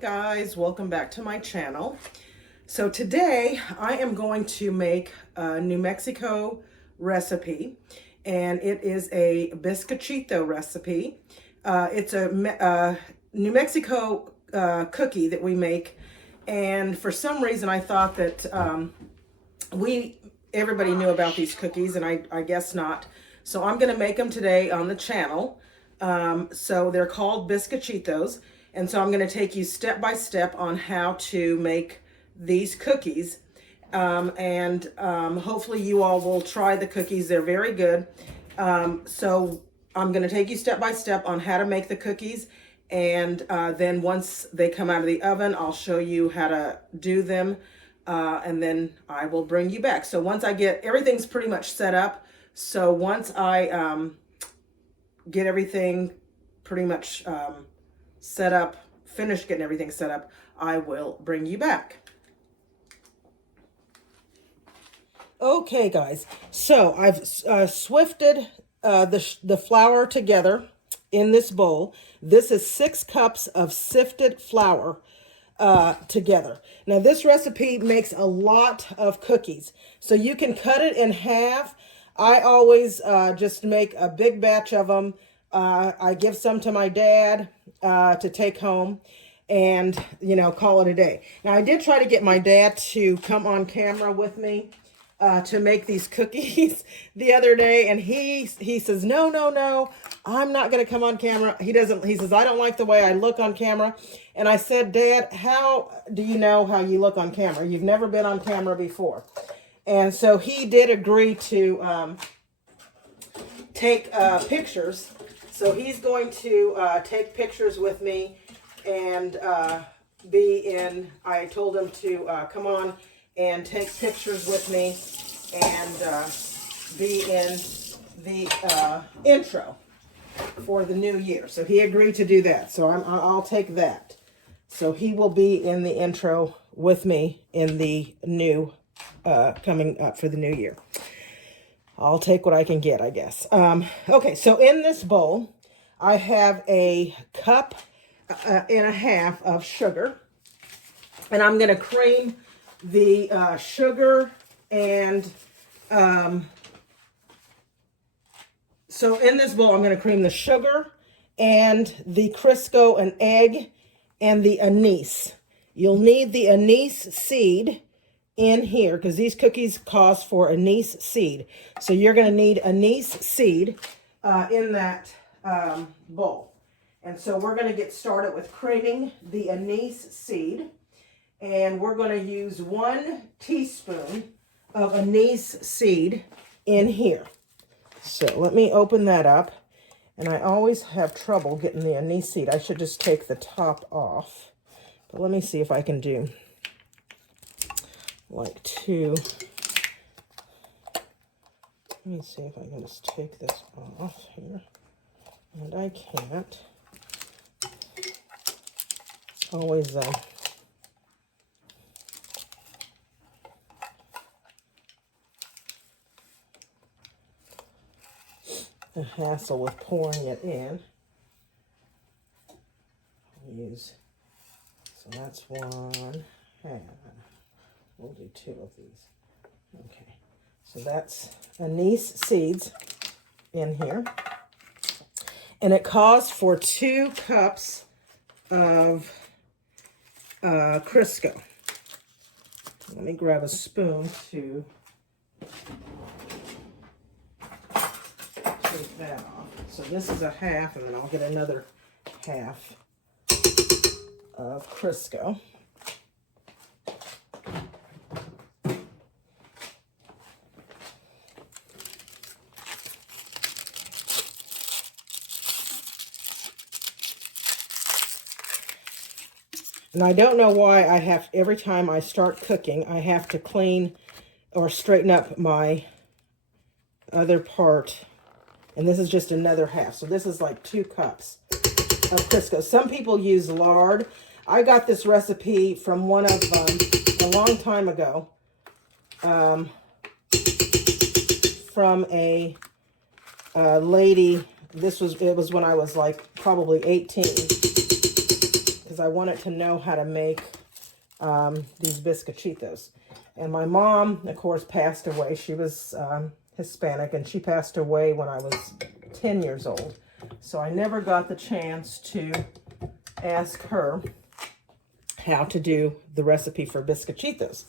Guys, welcome back to my channel. So today I am going to make a New Mexico recipe, and it is a Biscochito recipe. It's a New Mexico cookie that we make, and for some reason I thought that everybody knew about these cookies, and I guess not. So I'm going to make them today on the channel. So they're called Biscochitos. And so I'm going to take you step by step on how to make these cookies. Hopefully you all will try the cookies. They're very good. So I'm going to take you step by step on how to make the cookies. And then once they come out of the oven, I'll show you how to do them. And then I will bring you back. So once I get, everything's pretty much set up. So once I get everything pretty much set up, finish getting everything set up, I will bring you back. Okay, guys, so I've swifted the flour together in this bowl. This is 6 cups of sifted flour together. Now, this recipe makes a lot of cookies, so you can cut it in half. I always just make a big batch of them. I give some to my dad to take home and, call it a day. Now, I did try to get my dad to come on camera with me to make these cookies the other day. And he says, no, I'm not going to come on camera. He says, I don't like the way I look on camera. And I said, Dad, how do you know how you look on camera? You've never been on camera before. And so he did agree to take pictures. So he's going to take pictures with me and I told him to come on and take pictures with me and be in the intro for the new year. So he agreed to do that. So I'll take that. So he will be in the intro with me in the new, coming up for the new year. I'll take what I can get, I guess. Okay, so in this bowl, I have a cup and a half of sugar. And I'm going to cream the sugar and... so in this bowl, I'm going to cream the sugar and the Crisco and egg and the anise. You'll need the anise seed in here because these cookies cause for anise seed. So you're going to need anise seed in that bowl. And so we're going to get started with creaming the anise seed. And we're going to use 1 teaspoon of anise seed in here. So let me open that up. And I always have trouble getting the anise seed. I should just take the top off. But let me see if I can do like 2. Let me see if I can just take this off here. And I can't. Always a hassle with pouring it in. So that's 1 half. We'll do 2 of these. Okay, so that's anise seeds in here. And it calls for 2 cups of Crisco. Let me grab a spoon to take that off. So this is a half, and then I'll get another half of Crisco. And I don't know why every time I start cooking, I have to clean or straighten up my other part. And this is just another half. So this is like 2 cups of Crisco. Some people use lard. I got this recipe from one of a long time ago from a lady. It was when I was like probably 18. because I wanted to know how to make these biscochitos. And my mom, of course, passed away. She was Hispanic, and she passed away when I was 10 years old. So I never got the chance to ask her how to do the recipe for biscochitos.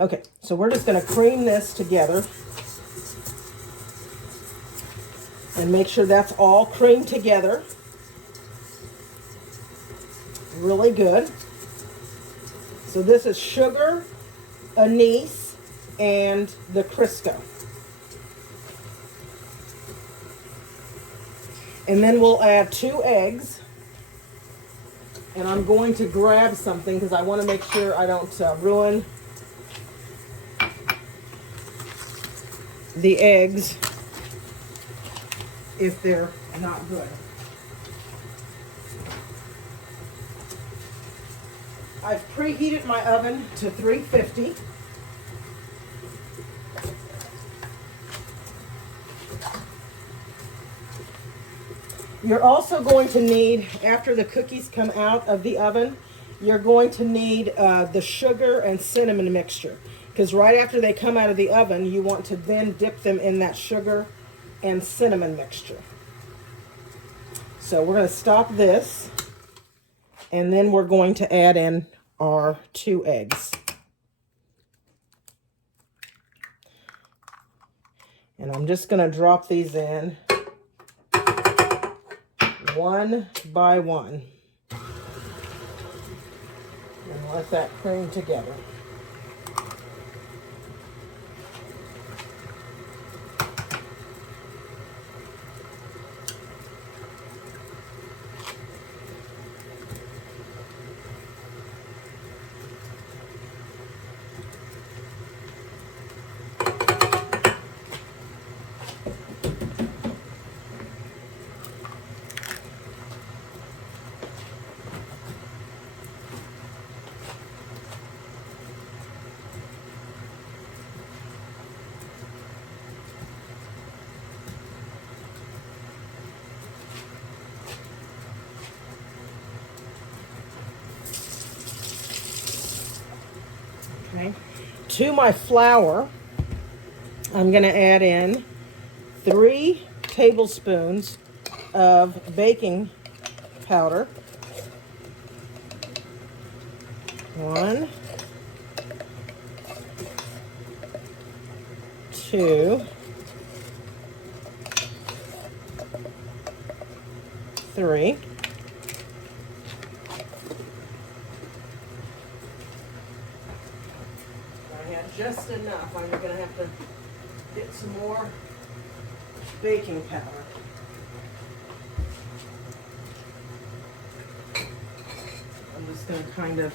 Okay, so we're just going to cream this together and make sure that's all creamed together. Really good. So this is sugar, anise, and the Crisco. And then we'll add 2 eggs. And I'm going to grab something because I want to make sure I don't ruin the eggs if they're not good. I've preheated my oven to 350. You're also going to need, after the cookies come out of the oven, you're going to need the sugar and cinnamon mixture. Because right after they come out of the oven, you want to then dip them in that sugar and cinnamon mixture. So we're going to stop this, and then we're going to add in our 2 eggs. And I'm just going to drop these in one by one and let that cream together. Okay. To my flour, I'm going to add in 3 tablespoons of baking powder. 1, 2, 3. Just enough. I'm going to have to get some more baking powder. I'm just going to kind of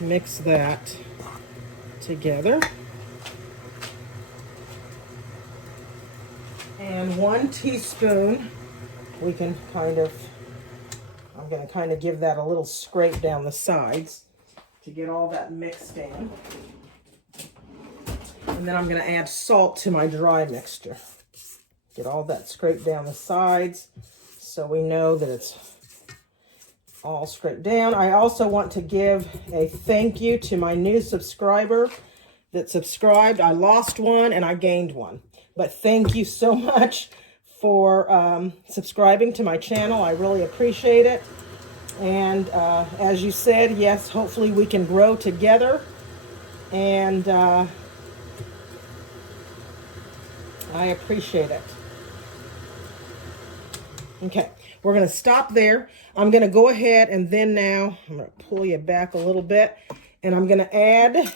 mix that together. And 1 teaspoon, we can kind of, I'm going to kind of give that a little scrape down the sides to get all that mixed in. And then I'm going to add salt to my dry mixture. Get all that scraped down the sides so we know that it's all scraped down. I also want to give a thank you to my new subscriber that subscribed. I lost one and I gained one. But thank you so much for subscribing to my channel. I really appreciate it. And as you said, yes, hopefully we can grow together. And I appreciate it. Okay, we're going to stop there. I'm going to go ahead and then now, I'm going to pull you back a little bit. And I'm going to add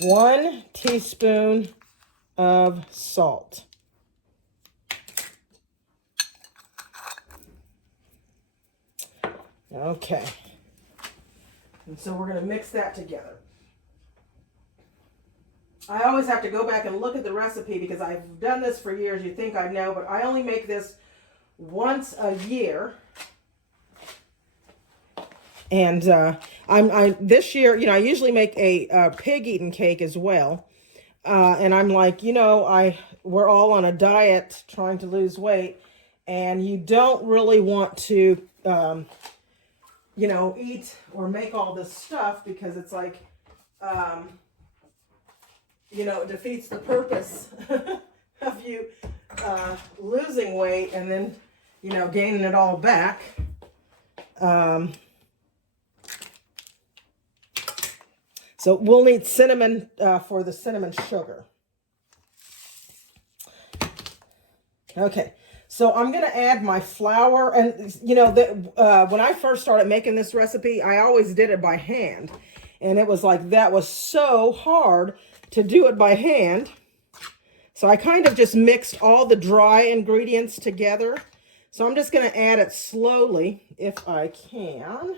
1 teaspoon of salt. Okay, and so we're going to mix that together. I always have to go back and look at the recipe because I've done this for years. You think I know, but I only make this once a year. And this year, you know, I usually make a pig eating cake as well. And I'm like, you know, we're all on a diet trying to lose weight, and you don't really want to, you know, eat or make all this stuff because it's like, you know, it defeats the purpose of you losing weight and then, you know, gaining it all back. So we'll need cinnamon for the cinnamon sugar. Okay, so I'm going to add my flour. And, you know, when I first started making this recipe, I always did it by hand. And it was like, that was so hard to do it by hand. So I kind of just mixed all the dry ingredients together. So I'm just going to add it slowly, if I can.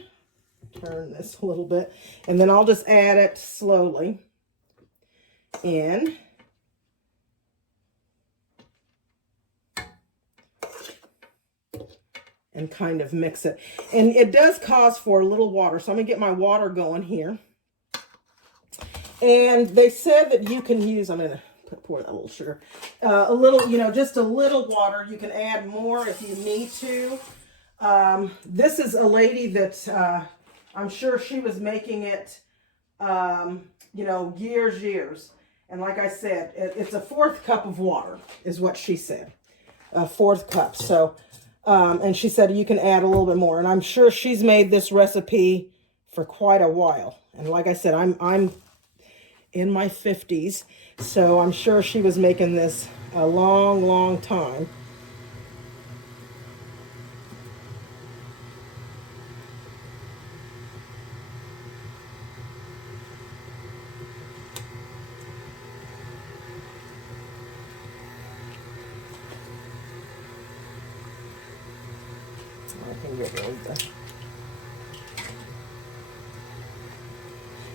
Turn this a little bit. And then I'll just add it slowly in. And kind of mix it. And it does cause for a little water. So I'm going to get my water going here. And they said that you can use, I'm going to pour that little sugar, a little, you know, just a little water. You can add more if you need to. This is a lady that I'm sure she was making it, you know, years. And like I said, it's a 4th cup of water is what she said. A 4th cup. So, and she said you can add a little bit more. And I'm sure she's made this recipe for quite a while. And like I said, I'm in my 50s. So I'm sure she was making this a long time. I can get rid of that.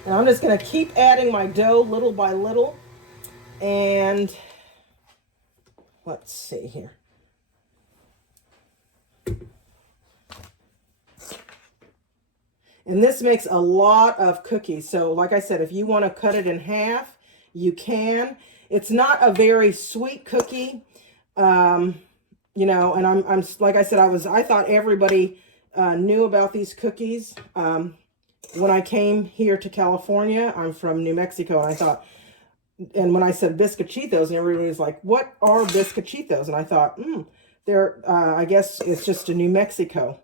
And I'm just going to keep adding my dough little by little. And let's see here. And this makes a lot of cookies. So like I said, if you want to cut it in half, you can. It's not a very sweet cookie. You know, and I'm like I said, I thought everybody knew about these cookies. When I came here to California, I'm from New Mexico, and I thought, and when I said Biscochitos, and everybody was like, what are Biscochitos? And I thought, they're, I guess it's just a New Mexico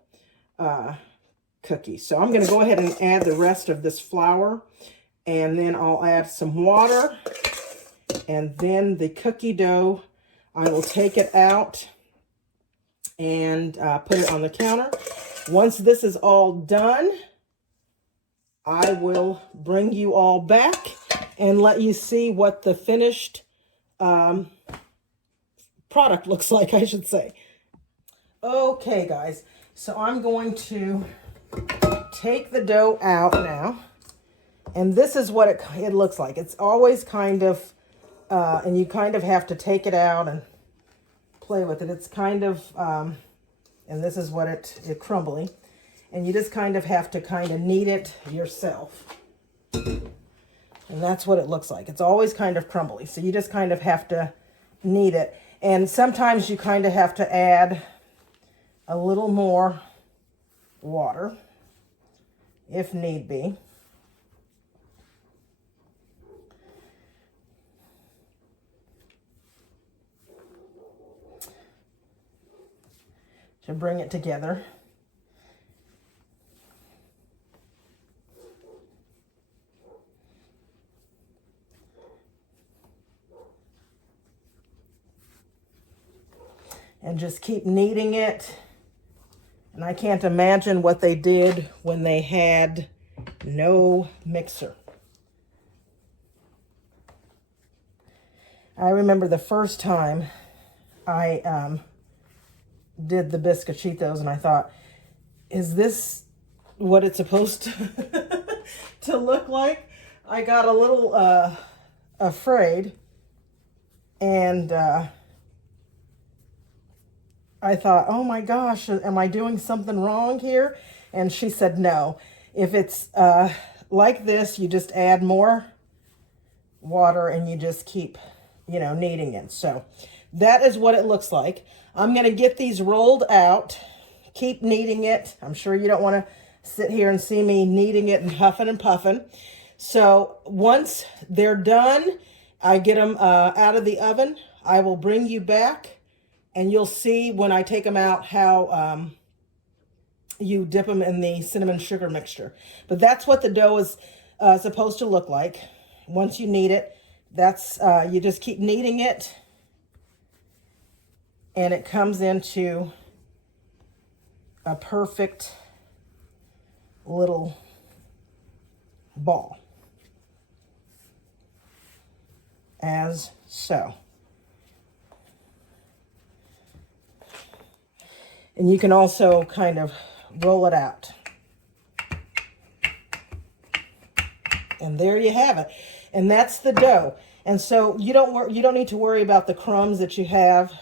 cookie. So I'm going to go ahead and add the rest of this flour, and then I'll add some water, and then the cookie dough, I will take it out and put it on the counter. Once this is all done, I will bring you all back and let you see what the finished product looks like, I should say. Okay, guys, so I'm going to take the dough out now. And this is what it looks like. It's always kind of, and you kind of have to take it out and play with it. It's kind of, and this is what it's crumbly. And you just kind of have to kind of knead it yourself. And that's what it looks like. It's always kind of crumbly. So you just kind of have to knead it. And sometimes you kind of have to add a little more water if need be. To bring it together. And just keep kneading it. And I can't imagine what they did when they had no mixer. I remember the first time I did the Biscochitos, and I thought, is this what it's supposed to look like? I got a little afraid, and I thought, oh my gosh, am I doing something wrong here? And she said, no. If it's like this, you just add more water and you just keep you know, kneading in. So that is what it looks like. I'm going to get these rolled out, keep kneading it. I'm sure you don't want to sit here and see me kneading it and huffing and puffing. So once they're done, I get them out of the oven. I will bring you back and you'll see when I take them out how you dip them in the cinnamon sugar mixture. But that's what the dough is supposed to look like. Once you knead it, that's you just keep kneading it and it comes into a perfect little ball, as so. And you can also kind of roll it out. And there you have it. And that's the dough. And so you don't need to worry about the crumbs that you have,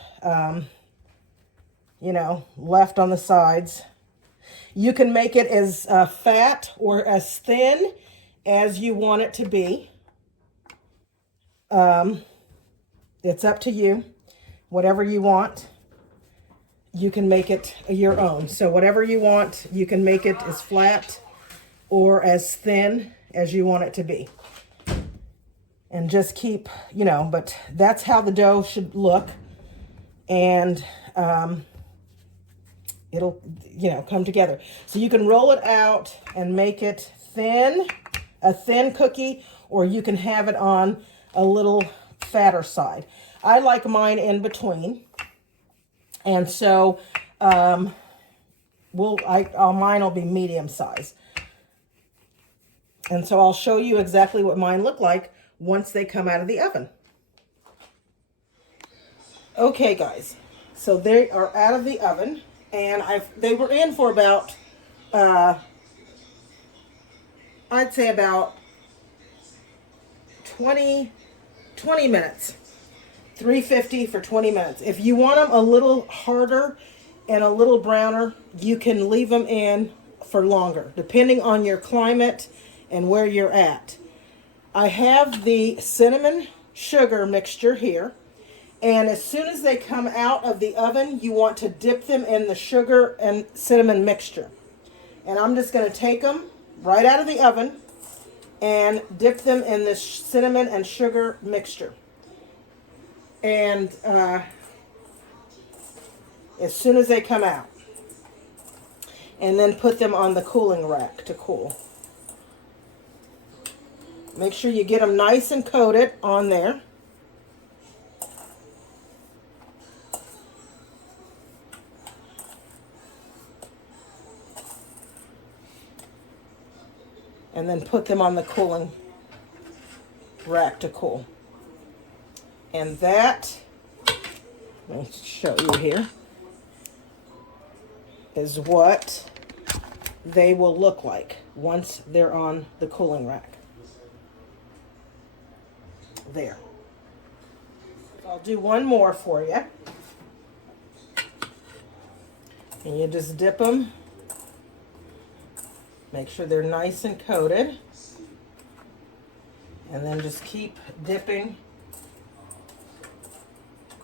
you know, left on the sides. You can make it as fat or as thin as you want it to be. It's up to you. Whatever you want, you can make it your own. So whatever you want, you can make it as flat or as thin as you want it to be. And just keep, you know, but that's how the dough should look. And it'll, you know, come together. So you can roll it out and make it thin, a thin cookie, or you can have it on a little fatter side. I like mine in between. And so mine will be medium size. And so I'll show you exactly what mine look like once they come out of the oven. Okay, guys, so they are out of the oven, and they were in for about, I'd say about 20 minutes. 350 for 20 minutes. If you want them a little harder and a little browner, you can leave them in for longer, depending on your climate and where you're at. I have the cinnamon sugar mixture here, and as soon as they come out of the oven, you want to dip them in the sugar and cinnamon mixture. And I'm just going to take them right out of the oven and dip them in the cinnamon and sugar mixture. And as soon as they come out, and then put them on the cooling rack to cool. Make sure you get them nice and coated on there. And then put them on the cooling rack to cool. And that, let me show you here, is what they will look like once they're on the cooling rack. There. I'll do one more for you. And you just dip them. Make sure they're nice and coated. And then just keep dipping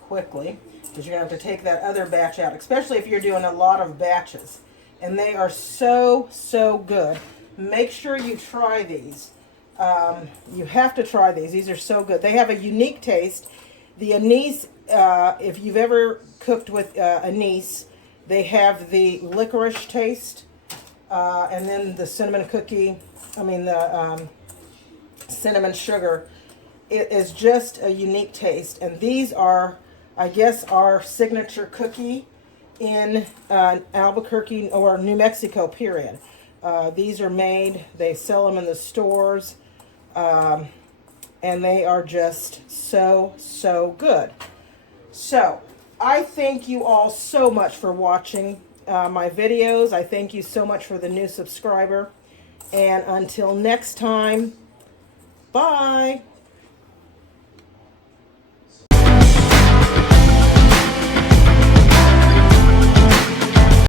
quickly, because you're going to have to take that other batch out, especially if you're doing a lot of batches. And they are so, so good. Make sure you try these. You have to try these. These are so good. They have a unique taste. The anise, if you've ever cooked with anise, they have the licorice taste, and then the cinnamon cookie, the cinnamon sugar. It is just a unique taste. And these are, I guess, our signature cookie in Albuquerque or New Mexico, period. These are made, they sell them in the stores, and they are just so, so good. So, I thank you all so much for watching my videos. I thank you so much for the new subscriber. And until next time, bye.